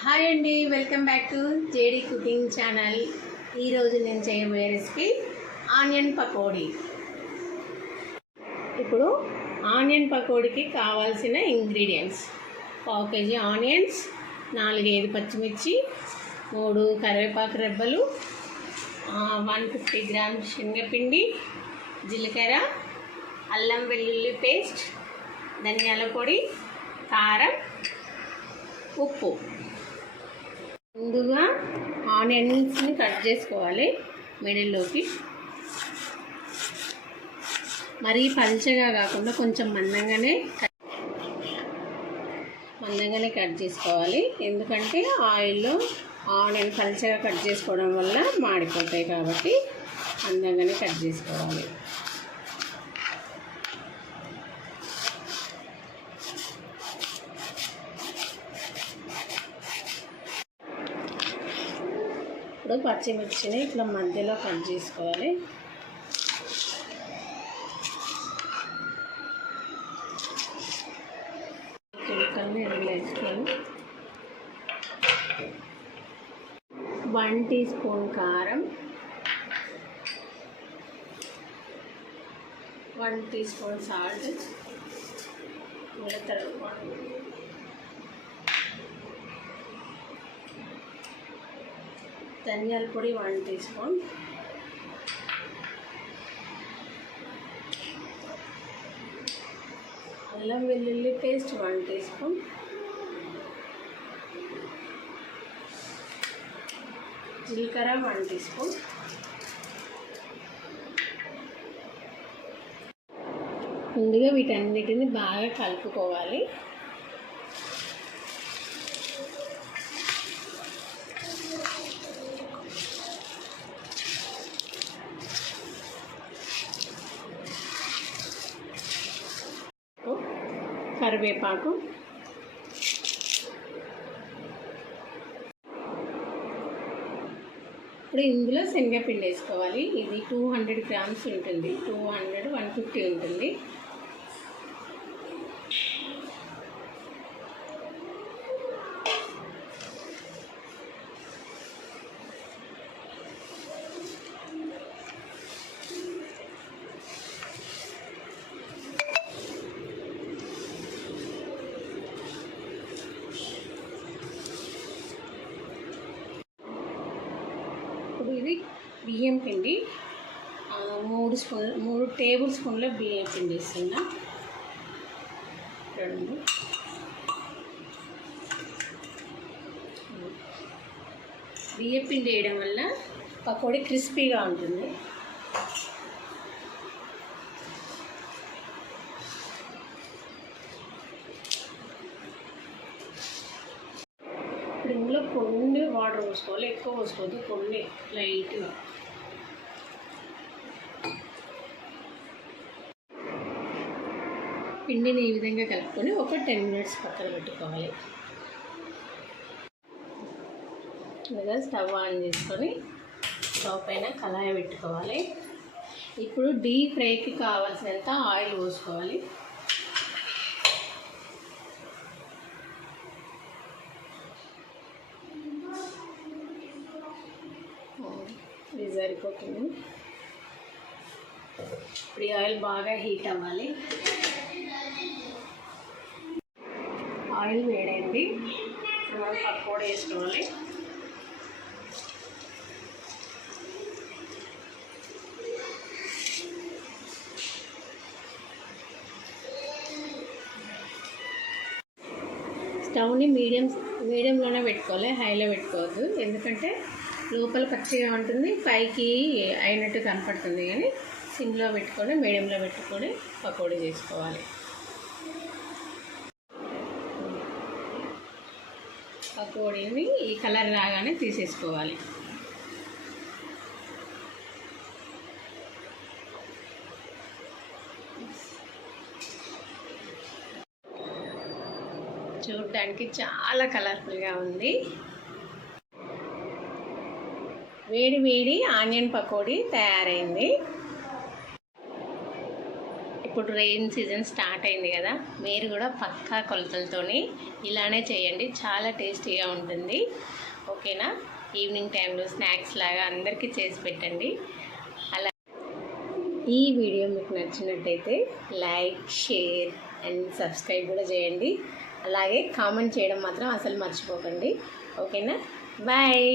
Hi అండి, welcome back to JD cooking channel. ఈరోజు నేను చేయబోయే రెసిపీ ఆనియన్ పకోడీ. ఇప్పుడు ఆనియన్ పకోడీకి కావాల్సిన ఇంగ్రీడియంట్స్: 1 kg ఆనియన్స్, 4-5 పచ్చిమిర్చి, 3 కరివేపాకు రెబ్బలు, 150 గ్రామ్స్ శనగపిండి, జీలకర్ర, అల్లం వెల్లుల్లి పేస్ట్, ధనియాల పొడి, కారం, ఉప్పు. ముందుగా ఆనియన్స్ని కట్ చేసుకోవాలి మిడిల్లోకి. మరీ పల్చగా కాకుండా కొంచెం మందంగానే కట్ చేసుకోవాలి. ఎందుకంటే ఆయిల్లో ఆనియన్ పల్చగా కట్ చేసుకోవడం వల్ల మాడిపోతాయి కాబట్టి మందంగానే కట్ చేసుకోవాలి. ఇప్పుడు పచ్చిమిర్చిని ఇట్లా మధ్యలో కట్ చేసుకోవాలి. చిలకల్ని వేసుకొని 1 టీ స్పూన్ కారం, 1 టీ స్పూన్ సాల్ట్, ధనియాల పొడి 1 టీ స్పూన్, అల్లం వెల్లుల్లి పేస్ట్ 1 టీ స్పూన్, జీలకర్ర 1 టీ స్పూన్. ముందుగా వీటన్నిటిని బాగా కలుపుకోవాలి. కరివేపాకు, ఇప్పుడు ఇందులో శనగపిండి వేసుకోవాలి. ఇది 200 గ్రామ్స్ ఉంటుంది, 150 ఉంటుంది. ఇది బియ్యం పిండి 3 టేబుల్ స్పూన్ల బియ్యం పిండి వేస్తున్నా. బియ్యం పిండి వేయడం వల్ల పకోడీ క్రిస్పీగా ఉంటుంది. ఇందులో కొన్ని వాటర్ పోసుకోవాలి, ఎక్కువ పోసుకోవద్దు, కొన్ని లైట్గా. పిండిని ఈ విధంగా కలుపుకొని ఒక 10 మినిట్స్ పక్కన పెట్టుకోవాలి. ఇలా స్టవ్ ఆన్ చేసుకొని స్టవ్ పైన కళాయి పెట్టుకోవాలి. ఇప్పుడు డీప్ ఫ్రైకి కావాల్సినంత ఆయిల్ పోసుకోవాలి. ఇది సరిపోతుంది. ఇప్పుడు ఈ ఆయిల్ బాగా హీట్ అవ్వాలి. ఆయిల్ వేడైంది. ఇప్పుడు మనం పకోడీ వేసుకోవాలి. స్టవ్ని మీడియంలోనే పెట్టుకోవాలి, హైలో పెట్టుకోవద్దు. ఎందుకంటే లోపల పచ్చిగా ఉంటుంది, పైకి అయినట్టు కనపడుతుంది. కానీ సిమ్లో పెట్టుకొని మీడియంలో పెట్టుకొని పకోడీ చేసుకోవాలి. పకోడీని ఈ కలర్ రాగానే తీసేసుకోవాలి. చూడడానికి చాలా కలర్ఫుల్గా ఉంది. వేడి వేడి ఆనియన్ పకోడీ తయారైంది. ఇప్పుడు రెయిన్ సీజన్ స్టార్ట్ అయింది కదా, మీరు కూడా పక్కా కొలతలతోని ఇలానే చేయండి, చాలా టేస్టీగా ఉంటుంది. ఓకేనా? ఈవినింగ్ టైంలో స్నాక్స్ లాగా అందరికీ చేసి పెట్టండి. అలా ఈ వీడియో మీకు నచ్చినట్టయితే లైక్, షేర్ అండ్ సబ్స్క్రైబ్ కూడా చేయండి. అలాగే కామెంట్ చేయడం మాత్రం అసలు మర్చిపోకండి. ఓకేనా? బాయ్.